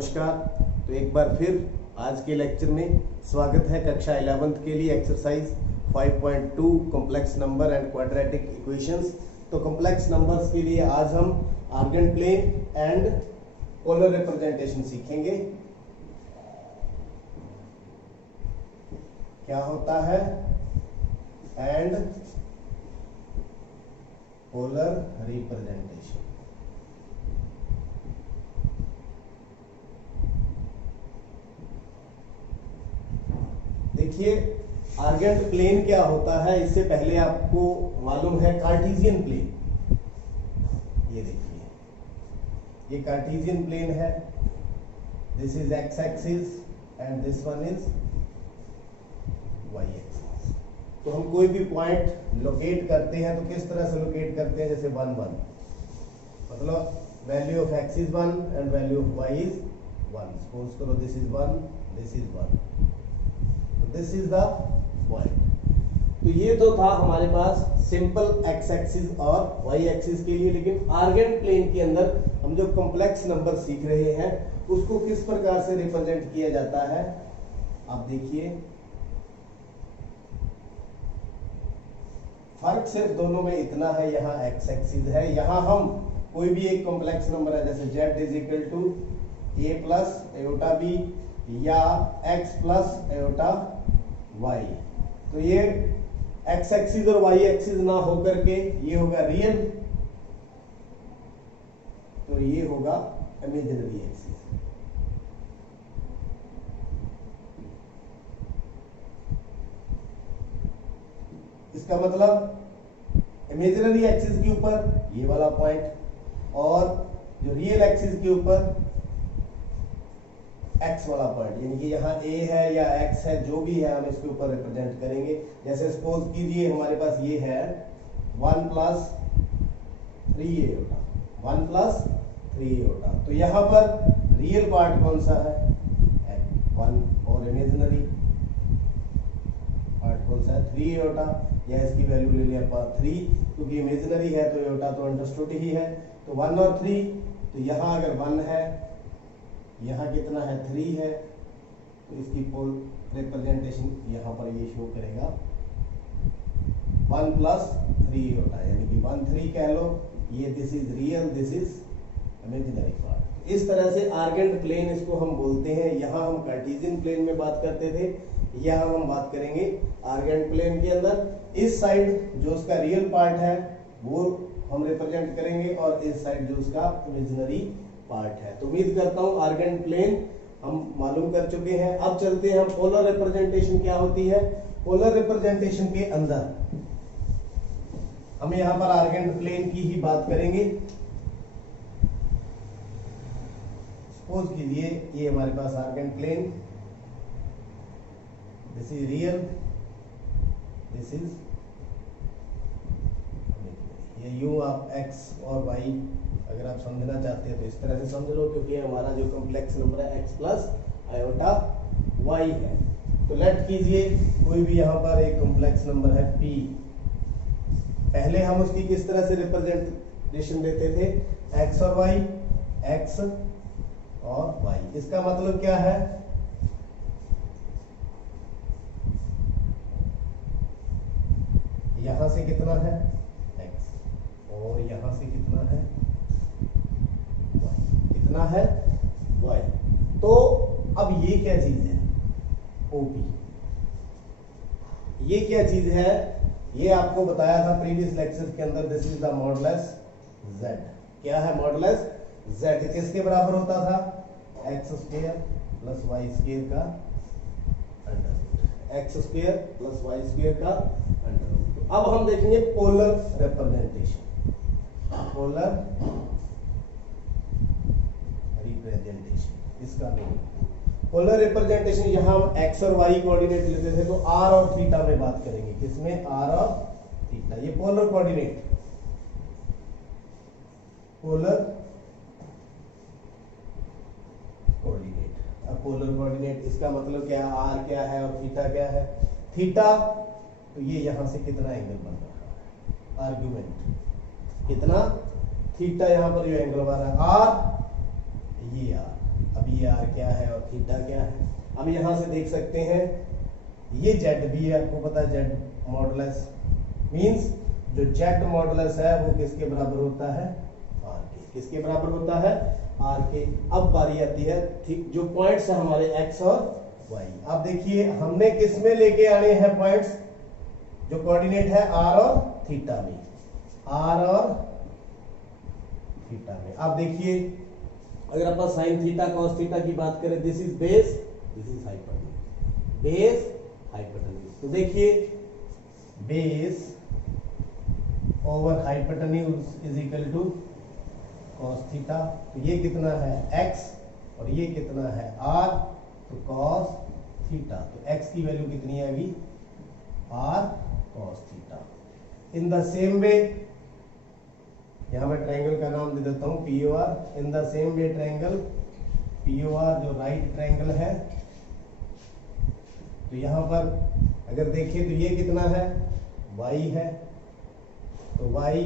नमस्कार। तो एक बार फिर आज के लेक्चर में स्वागत है। कक्षा 11th के लिए exercise 5.2 complex number and quadratic equations. तो कॉम्प्लेक्स नंबर्स के लिए आज हम Argand plane and polar representation सीखेंगे। क्या होता है एंड पोलर रिप्रेजेंटेशन। देखिए आर्गन प्लेन क्या होता है, इससे पहले आपको मालूम है कार्टेशियन प्लेन। ये देखिए ये कार्टेशियन प्लेन है। This is x axis and this one is y axis. तो हम कोई भी पॉइंट लोकेट करते हैं तो किस तरह से लोकेट करते हैं, जैसे 1 1, मतलब value of x is 1 and value of y is 1। Suppose करो this is 1, this is 1, this is the point. तो ये तो था हमारे पास सिंपल एक्स एक्सिस और वाई एक्सिस के लिए। लेकिन आर्गन प्लेन के अंदर हम जो कॉम्प्लेक्स नंबर सीख रहे हैं उसको किस प्रकार से रिप्रेजेंट किया जाता है, आप देखिए। फर्क सिर्फ दोनों में इतना है, यहाँ एक्स एक्सिस है, यहाँ हम कोई भी एक कॉम्प्लेक्स नंबर है जैसे z is equal to a plus iota b या x प्लस एयोटा y। तो ये x एक्सिस और y एक्सिस ना होकर के ये होगा रियल, तो ये होगा इमेजिनरी एक्सिस। इसका मतलब इमेजिनरी एक्सिस के ऊपर ये वाला पॉइंट और जो रियल एक्सिस के ऊपर x वाला पॉइंट, यानी कि यहाँ a है या x है, जो भी है हम इसके ऊपर रिप्रेजेंट करेंगे। जैसे सपोज कीजिए हमारे पास ये है 1 प्लस 3 एयोटा, 1 प्लस 3 एयोटा। तो यहाँ पर रियल पार्ट कौन सा है, 1, और इमेजिनरी पार्ट कौन सा है, 3 एयोटा। या इसकी वैल्यू ले लिया 3, क्योंकि इमेजिनरी है तो एयोटा तो अंडरस्टूड ही है। तो 1 और 3, तो यहाँ अगर 1 है, यहाँ कितना है 3 है, तो इसकी पोल रिप्रेजेंटेशन यहाँ पर ये शो करेगा 1 प्लस 3 होता है, यानी कि 1 3 कह लो। ये this is real, this is imaginary part. इस तरह से आर्गेंट प्लेन इसको हम बोलते हैं। यहाँ हम कार्टेशियन प्लेन में बात करते थे, यहाँ हम बात करेंगे आर्गेंट प्लेन के अंदर। इस साइड जो उसका रियल पार्ट है वो हम रिप्रेजेंट करेंगे और इस साइड जो उसका इमेजिनरी पार्ट है। तो उम्मीद करता हूं आर्गेंट प्लेन हम मालूम कर चुके हैं। अब चलते हैं हम पोलर रिप्रेजेंटेशन क्या होती है। पोलर रिप्रेजेंटेशन के अंदर हम यहां पर आर्गेंट प्लेन की ही बात करेंगे। सपोज कीजिए ये हमारे पास Argand plane, this is real, this is ये यूं आप x और y अगर आप समझना चाहते हैं तो इस तरह से समझ लो, क्योंकि हमारा जो कॉम्प्लेक्स नंबर है x प्लस आयोटा y है। तो लेट कीजिए कोई भी यहाँ पर एक कॉम्प्लेक्स नंबर है p। पहले हम उसकी किस तरह से रिप्रेजेंटेशन देते थे, x और y, x और y। इसका मतलब क्या है, यहां से कितना है x और यहां से कितना है y, कितना है y। तो अब ये क्या चीज है, OP। ये क्या चीज है, ये आपको बताया था प्रीवियस लेक्चर के अंदर। This is the modulus z। क्या है मॉडुलस z, किसके बराबर होता था, x square plus y square का under root, x square plus y square का अंडर रूट। अब हम देखेंगे पोलर रिप्रेजेंटेशन। पोलर रिप्रेजेंटेशन इसका पोलर रिप्रेजेंटेशन, यहां हम x और y कोऑर्डिनेट लेते थे तो r और थीटा में बात करेंगे। किसमें, r और थीटा। ये पोलर कोऑर्डिनेट, पोलर कोऑर्डिनेट। अब पोलर कोऑर्डिनेट इसका मतलब क्या है, r क्या है और थीटा क्या है। थीटा तो ये यहां से कितना एंगल बन रहा है, आर्गुमेंट कितना, थीटा। यहां पर ये एंगल बन रहा है r, ये r, अब ये आर क्या है और थीटा क्या है। अब यहां से देख सकते हैं ये जेड भी है, आपको पता है जेड मॉडुलस मींस जो जेड मॉडुलस है वो किसके बराबर होता है, आर के। किसके बराबर होता है, आर के। अब बारी आती है ठीक जो पॉइंट्स है हमारे एक्स और वाई। अब देखिए हमने किस में लेके आने हैं पॉइंट्स, जो कोऑर्डिनेट है आर और थीटा में, आर और थीटा में। अब देखिए अगर अपन साइन थीटा कॉस थीटा की बात करें, this is base, this is hypotenuse, base hypotenuse. तो देखिए base over hypotenuse is equal to cos theta. तो ये कितना है एक्स और ये कितना है आर, तो कॉस थीटा। तो एक्स की वैल्यू कितनी आएगी, r cos theta. In the same way यहां मैं ट्रायंगल का नाम दे देता हूं POR। In the same way triangle POR जो राइट ट्रायंगल है, तो यहां पर अगर देखिए तो ये कितना है, y है, तो y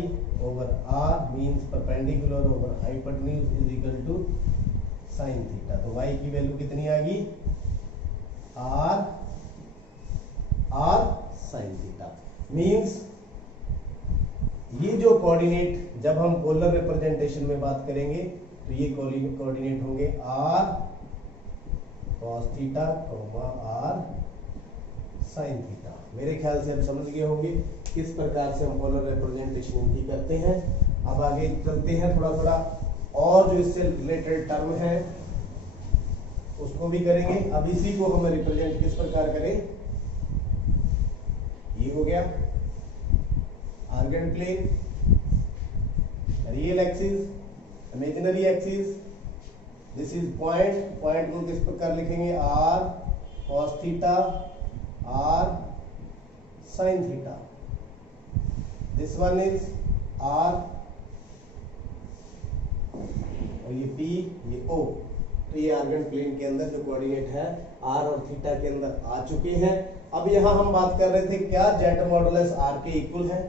over r means perpendicular over hypotenuse is equal to sine theta. तो y की वैल्यू कितनी आ गई, r साइन थीटा। मींस ये जो कोऑर्डिनेट जब हम पोलर रिप्रेजेंटेशन में बात करेंगे तो ये कोऑर्डिनेट होंगे r cos theta r sin theta. मेरे ख्याल से आप समझ गए होंगे किस प्रकार से हम पोलर रिप्रेजेंटेशन इनकी करते हैं। अब आगे चलते हैं, थोड़ा थोड़ा और जो इससे रिलेटेड टर्म है उसको भी करेंगे। अब इसी को हम रिप्रेजेंट किस प्रकार करें, ये हो गया Argand plane, real axis, imaginary axis, this is point. Point को किस प्रकार लिखेंगे, r cos theta r sin theta. This one is r और ये p ये o। तो ये आर्गन प्लेन के अंदर जो कोऑर्डिनेट है r और थीटा के अंदर आ चुके हैं। अब यहां हम बात कर रहे थे क्या जेड मॉडुलस r के इक्वल है,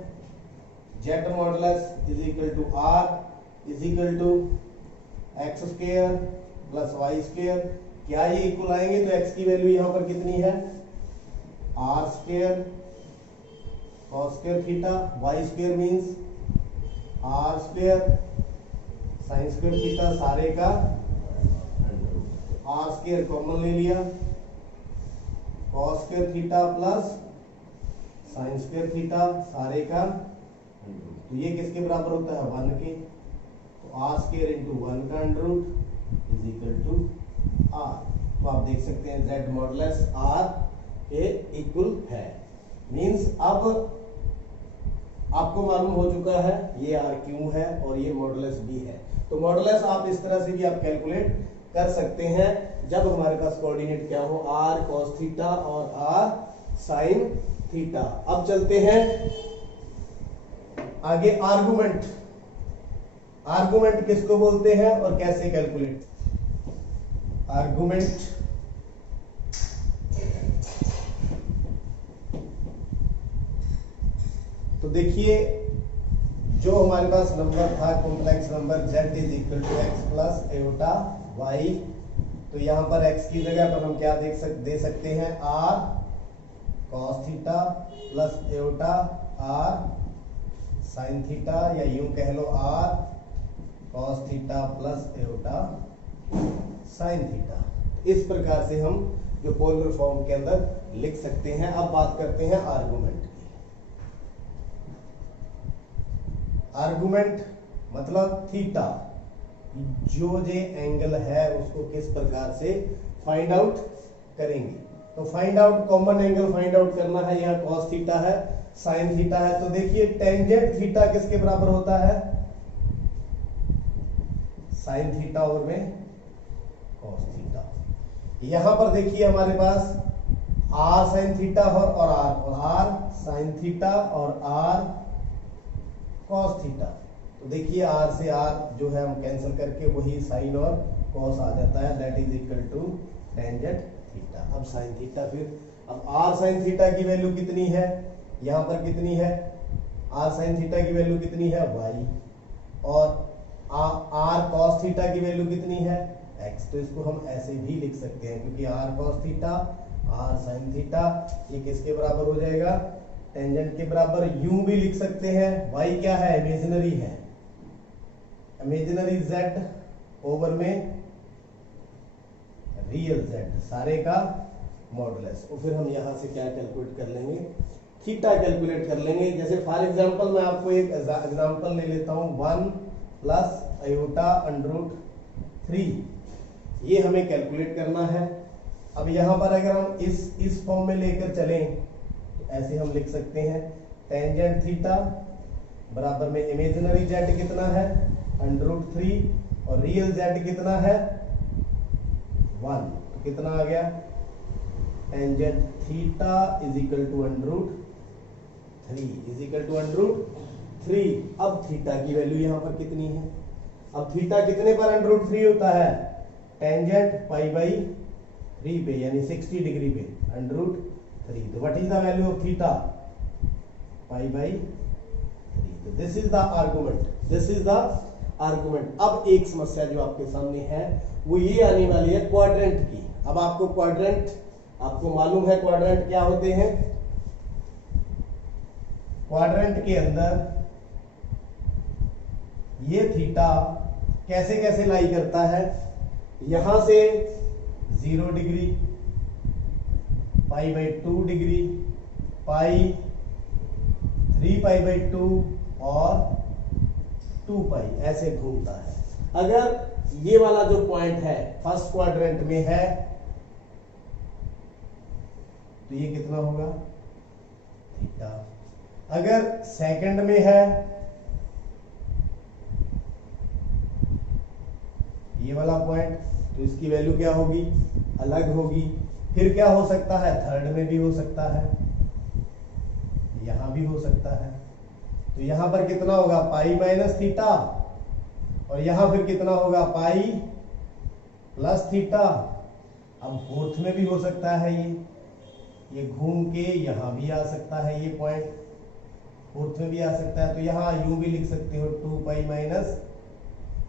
z modulus is equal to r is equal to x square plus y square. क्या ये इक्वल आएंगे, तो x की वैल्यू यहां पर कितनी है, r square cos square theta, y square means r square sin square theta, सारे का r स्क्वायर कॉमन ले लिया, cos square theta plus sin square theta, सारे का। तो ये किसके बराबर होता है, 1 के। तो r स्क्वायर इंटू 1 का under root is equal to r। तो आप देख सकते हैं z मॉडुलस r के इक्वल है। मींस अब आपको मालूम हो चुका है ये r क्यों है और ये मॉडुलस भी है। तो मॉडुलस आप इस तरह से भी आप कैलकुलेट कर सकते हैं जब हमारे पास कोऑर्डिनेट क्या हो, r cos थीटा और r sin थीटा। अब चलते हैं आगे, आर्गुमेंट। आर्गुमेंट किसको बोलते हैं और कैसे कैलकुलेट, आर्गुमेंट तो देखिए जो हमारे पास नंबर था complex number z is equal to x plus iota y. तो यहां पर x की जगह पर हम क्या दे सकते हैं, r cos theta plus aorta r sin theta, या यूं कह लो r cos theta plus aorta sin theta. इस प्रकार से हम जो पोलर फॉर्म के अंदर लिख सकते हैं। अब बात करते हैं आर्गुमेंट की। आर्गुमेंट मतलब थीटा, जो जे एंगल है उसको किस प्रकार से फाइंड आउट करेंगे। तो find out common angle find out करना है, यहाँ cos थीटा है sin थीटा है। तो देखिए टेंजेंट थीटा किसके बराबर होता है, sin थीटा और में cos थीटा। यहां पर देखिए हमारे पास r sin थीटा और r sin थीटा और r cos थीटा। तो देखिए r से r जो है हम कैंसिल करके वही sin और cos आ जाता है, that is equal to tangent theta. अब sin थीटा, फिर अब r sin थीटा की वैल्यू कितनी है, यहां पर कितनी है, r sin थीटा की वैल्यू कितनी है y, और r cos थीटा की वैल्यू कितनी है, r sin थीटा की वैल्यू कितनी है y, और r cos थीटा की वैल्यू कितनी है y। x। तो इसको हम ऐसे भी लिख सकते हैं क्योंकि r cos theta r sin theta ये किसके बराबर हो जाएगा, टेंजेंट के बराबर। यूं भी लिख सकते हैं, y क्या है, इमेजिनरी है, इमेजिनरी z ओवर में रियल z, सारे का मॉडुलस। और फिर हम यहां से क्या कैलकुलेट कर लेंगे, थीटा कैलकुलेट कर लेंगे। जैसे फॉर एग्जांपल मैं आपको एक एग्जांपल ले लेता हूं, 1 प्लस आयोटा अंडर रूट 3, ये हमें कैलकुलेट करना है। अब यहां पर अगर हम इस फॉर्म में लेकर चलें तो ऐसे हम लिख सकते हैं, टेंजेंट थीटा बराबर में इमेजिनरी जेड कितना है, अंडर रूट 3, और रियल जेड कितना है 1। तो कितना आ गया, tangent theta is equal to under root 3 is equal to under root 3। अब थीटा की वैल्यू यहां पर कितनी है, अब थीटा कितने पर अंडर रूट 3 होता है, टेंजेंट पाई बाई 3 पे, यानी 60 डिग्री पे अंडर रूट 3। तो what is the value of theta, pi by 3। तो this is the argument, this is the argument. अब एक समस्या जो आपके सामने है वो ये आने वाली है क्वाड्रेंट की। अब आपको क्वाड्रेंट, आपको मालूम है क्वाड्रेंट क्या होते हैं। क्वाड्रेंट के अंदर ये थीटा कैसे कैसे लाई करता है, यहां से 0 degree, pi by 2 degree, pi, 3 pi by 2 और 2 पाई, ऐसे घूमता है। अगर ये वाला जो पॉइंट है फर्स्ट क्वाड्रेंट में है तो ये कितना होगा, थीटा। अगर सेकंड में है, ये वाला पॉइंट, तो इसकी वैल्यू क्या होगी, अलग होगी। फिर क्या हो सकता है, थर्ड में भी हो सकता है, यहां भी हो सकता है। तो यहां पर कितना होगा, पाई माइनस थीटा, और यहां फिर कितना होगा, पाई प्लस थीटा। अब फोर्थ में भी हो सकता है, ये घूम के यहां भी आ सकता है, ये पॉइंट फोर्थ में भी आ सकता है। तो यहां यूं भी लिख सकते हो, 2 pi minus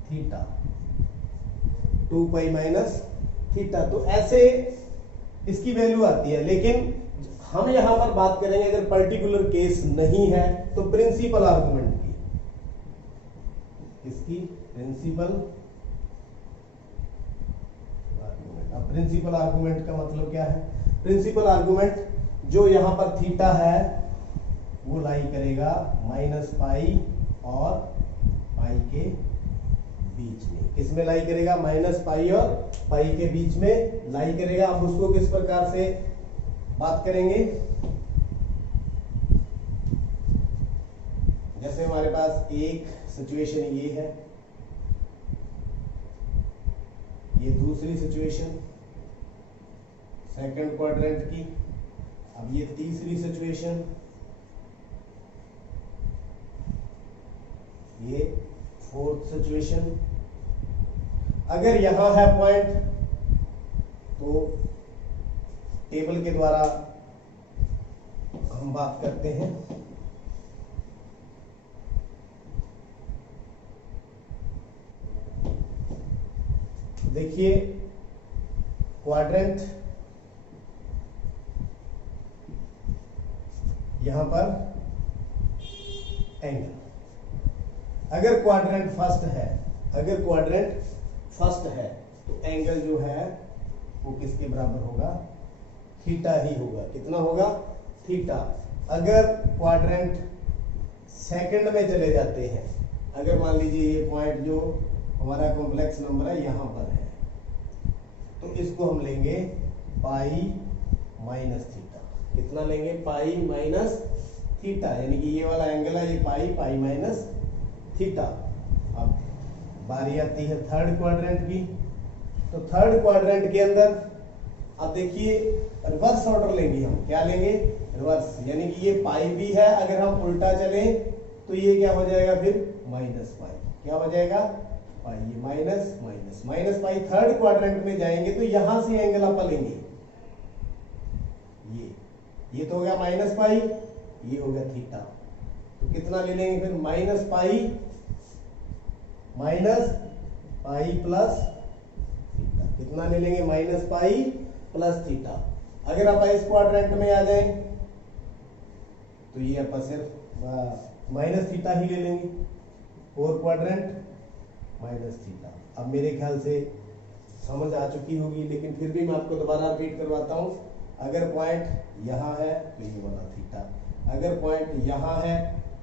theta, 2 pi minus theta. तो ऐसे इसकी वैल्यू आती है। लेकिन हम यहां पर बात करेंगे अगर पर्टिकुलर केस नहीं है तो प्रिंसिपल आर्गुमेंट की, इसकी प्रिंसिपल आर्गुमेंट। अब प्रिंसिपल आर्गुमेंट का मतलब क्या है, प्रिंसिपल आर्गुमेंट जो यहां पर थीटा है वो लाई करेगा माइनस पाई और पाई के बीच में। किसमें लाई करेगा, माइनस पाई और पाई के बीच में लाई करेगा। अब उसको किस प्रकार से बात करेंगे, जैसे हमारे पास एक सिचुएशन ये है, ये दूसरी सिचुएशन सेकंड क्वाड्रेंट की, अब ये तीसरी सिचुएशन, ये फोर्थ सिचुएशन। अगर यहां है पॉइंट तो टेबल के द्वारा हम बात करते हैं। देखिए क्वाड्रेंट, यहां पर एंगल, अगर क्वाड्रेंट फर्स्ट है, अगर क्वाड्रेंट फर्स्ट है तो एंगल जो है वो किसके बराबर होगा, थीटा ही होगा। कितना होगा, थीटा। अगर क्वाड्रेंट सेकंड में चले जाते हैं, अगर मान लीजिए ये पॉइंट जो हमारा कॉम्प्लेक्स नंबर है यहां पर है, तो इसको हम लेंगे पाई माइनस थीटा। कितना लेंगे, पाई माइनस थीटा, यानी कि ये वाला एंगल है ये पाई, पाई माइनस थीटा। अब बारी आती है थर्ड क्वाड्रेंट की। तो थर्ड क्वाड्रेंट के अंदर अब देखिए रिवर्स ऑर्डर लेंगे हम, क्या लेंगे, रिवर्स, यानी कि ये पाई भी है, अगर हम उल्टा चले तो ये क्या हो जाएगा, फिर माइनस पाई, क्या हो जाएगा, पाई, ये minus minus minus pi. Third quadrant में जाएंगे तो यहां से एंगल आप लेंगे, ये तो हो गया माइनस पाई, ये हो गया थीटा। तो कितना ले लेंगे फिर, माइनस पाई प्लस कितना ले लेंगे, माइनस पाई प्लस थीटा। अगर आप इस क्वाड्रेंट में आ जाए तो ये आप सिर्फ माइनस थीटा ही ले लेंगे, 4 क्वाड्रेंट माइनस थीटा। अब मेरे ख्याल से समझ आ चुकी होगी, लेकिन फिर भी मैं आपको दोबारा रिपीट करवाता हूँ। अगर पॉइंट यहाँ है तो ये वाला थीटा, अगर पॉइंट यहाँ है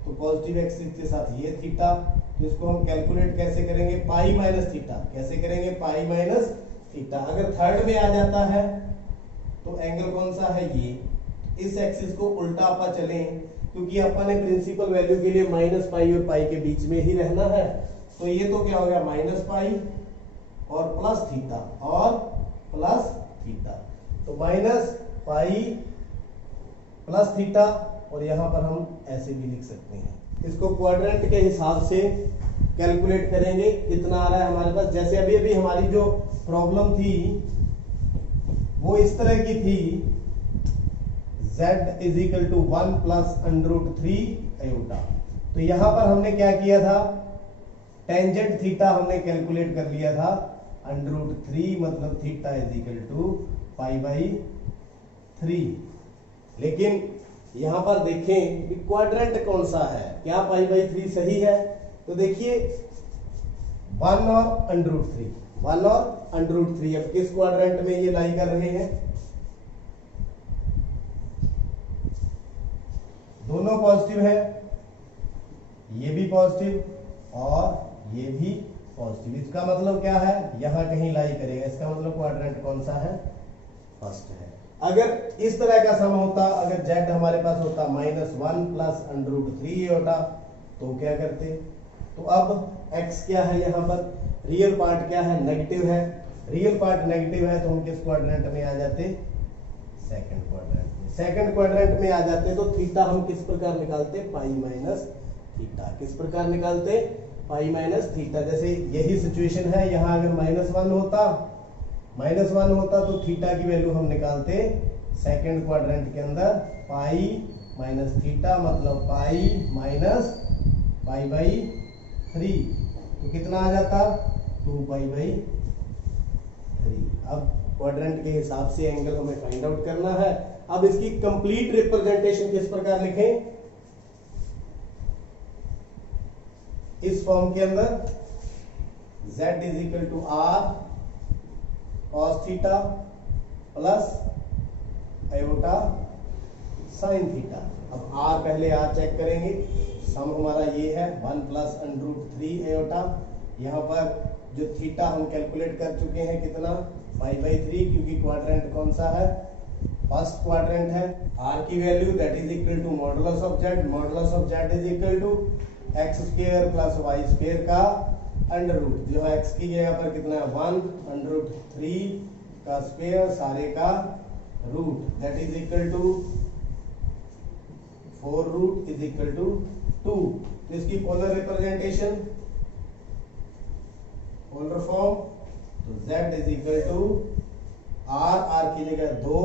तो पॉजिटिव एक्सिस के साथ ये थीटा, तो इसको हम कैलकुलेट कैसे करेंगे, पाई माइनस थीटा। कैसे करेंगे, पाई माइनस थीटा। अगर थर्ड में आ जाता है तो एंगल कौन सा है, ये। इस एक्सिस को उल्टा आपा चलें, क्योंकि अपन ने प्रिंसिपल वैल्यू के लिए माइनस पाई और पाई के बीच में ही रहना है। तो ये तो क्या हो गया, माइनस पाई और प्लस थीटा और प्लस थीटा। तो माइनस पाई प्लस थीटा, और यहां पर हम ऐसे भी लिख सकते हैं। इसको क्वाड्रेंट के हिसाब से कैलकुलेट करेंगे, कितना आ रहा है हमारे पास। जैसे अभी अभी हमारी जो प्रॉब्लम थी वो इस तरह की थी, z is equal to 1 plus √3 iota. तो यहां पर हमने क्या किया था, टेंजेंट थीटा हमने कैलकुलेट कर लिया था √3, मतलब theta is equal to pi by 3। लेकिन यहां पर देखें कि क्वाड्रेंट कौन सा है, क्या पाई बाई 3 सही है। तो देखिए 1 और √3, 1 और √3 अब किस क्वाड्रेंट में ये लाई कर रहे हैं, दोनों पॉजिटिव है, ये भी पॉजिटिव और ये भी पॉजिटिव। इसका मतलब क्या है, यहां कहीं लाई करेगा, इसका मतलब क्वाड्रेंट कौन सा है, फर्स्ट है। अगर इस तरह का सम होता, अगर z हमारे पास होता -1 प्लस √3 होता, तो क्या करते। तो अब x क्या है, यहाँ पर रियल पार्ट क्या है, नेगेटिव है। रियल पार्ट नेगेटिव है तो हम किस क्वाड्रेंट में आ जाते, सेकंड क्वाड्रेंट में। सेकंड क्वाड्रेंट में आ जाते तो थीटा हम किस प्रकार निकालते, पाई माइनस थीटा। किस प्रकार निकालते, पाई माइनस थीटा। जैसे यही सिचुएशन है, यहाँ अगर -1 होता तो थीटा की वैल्यू हम निकालते सेकंड क्वाड्रेंट के अंदर, पाई माइनस थीटा, मतलब पाई माइनस पाई बाई 3। तो कितना आ जाता, 2 पाई बाई 3। अब क्वाड्रेंट के हिसाब से एंगल हमें फाइंड आउट करना है। अब इसकी कंप्लीट रिप्रेजेंटेशन किस प्रकार लिखें, इस फॉर्म के अंदर z is equal to r cos theta plus iota sine theta. अब r पहले r चेक करेंगे, सम हमारा ये है 1 प्लस √3 आयोटा। यहाँ पर जो थीटा हम कैलकुलेट कर चुके हैं कितना, पाई बाई 3, क्योंकि क्वाड्रेंट कौन सा है, फर्स्ट क्वाड्रेंट है। r की value that is equal to modulus of z, modulus of z is equal to x² plus y² का अंडर रूट। जो है x की जगह पर कितना है 1 √3 का स्क्वायर सारे का root, that is equal to 4 root is equal to 2। तो इसकी पोलर रिप्रेजेंटेशन, पोलर फॉर्म, तो z is equal to r की जगह 2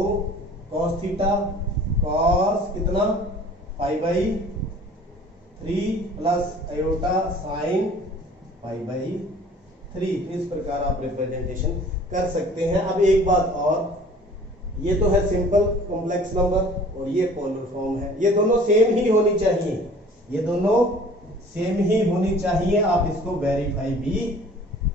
cos थीटा, cos कितना, pi by 3 plus iota sine pi by 3। तो इस प्रकार आप रिप्रेजेंटेशन कर सकते हैं। अब एक बात और, ये तो है सिंपल कॉम्प्लेक्स नंबर और ये पोलर फॉर्म है, ये दोनों सेम ही होनी चाहिए, ये दोनों सेम ही होनी चाहिए। आप इसको वेरीफाई भी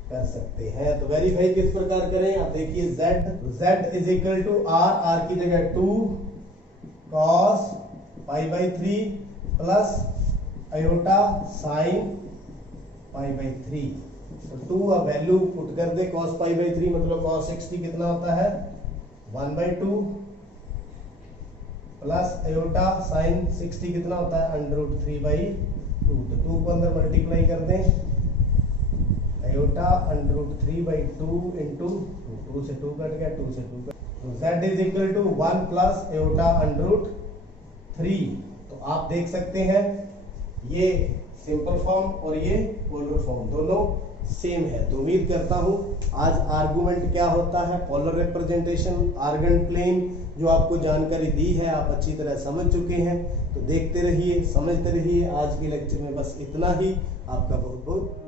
कर सकते हैं। तो वेरीफाई किस प्रकार करें, आप देखिए z is equal to r की जगह 2 cos pi by 3 plus iota sine pi by 3। तो 2 अब वैल्यू पुट कर दे, cos पाई बाई 3 मतलब cos 60 कितना होता है 1/2 प्लस आयोटा साइन 60 कितना होता है √3/2। तो 2 को अंदर मल्टीप्लाई कर दें, आयोटा √3/2 इंटू 2 से 2 कट गया, 2 से 2 कट, तो z is equal to 1 plus iota √3। तो आप देख सकते हैं ये सिंपल फॉर्म और ये पोलर फॉर्म दोनों सेम है। तो उम्मीद करता हूं आज आर्गुमेंट क्या होता है, पोलर रिप्रेजेंटेशन, आर्गन प्लेन, जो आपको जानकारी दी है आप अच्छी तरह समझ चुके हैं। तो देखते रहिए, समझते रहिए। आज के लेक्चर में बस इतना ही। आपका बहुत बहुत